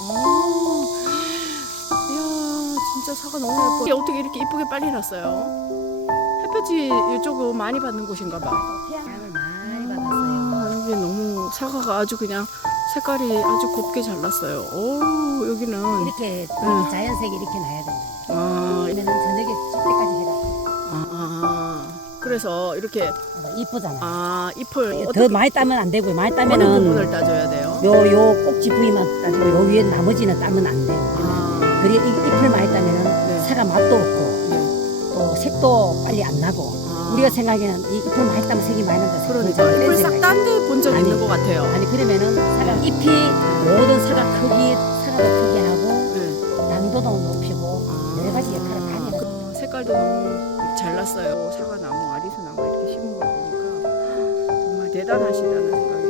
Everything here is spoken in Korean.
어. 이야, 진짜 사과 너무 예뻐. 이게 어떻게 이렇게 이쁘게 빨리 났어요? 햇볕이 이쪽으로 많이 받는 곳인가 봐. 태양을 많이 받았어요. 아, 여기 너무 사과가 아주 그냥 색깔이 아주 곱게 잘 났어요. 오, 여기는. 이렇게 응. 자연색이 이렇게 나야 된다. 아, 그러면은 저녁에 줄 때까지 해라. 아, 아. 그래서 이렇게, 어, 이쁘잖아. 아, 잎을 더 어떻게, 많이 따면 안 되고요. 많이 어느 따면은 부분을 따줘야 돼 요? 요, 요 꼭지 부위만 따지고 요 위에 나머지는 따면 안 돼요. 아, 그래 이 잎을 많이 따면은 네. 사과 맛도 없고 네. 또 색도 빨리 안 나고 아. 우리가 생각에는 이 잎을 많이 따면 색이 많이 난다. 그러니까 잎을 싹 딴 데 본 적 아니. 있는 것 같아요. 아니 그러면은 사과 잎이 모든 사과 크기 사과도 크게 하고 네. 당도도 높이고 아. 여러 가지 역할을 많이 해요. 그 색깔도 너무 잘 났어요. 사과 나무, 아리수 나무 이렇게 심은 걸 보니까 정말 대단하시다는 생각이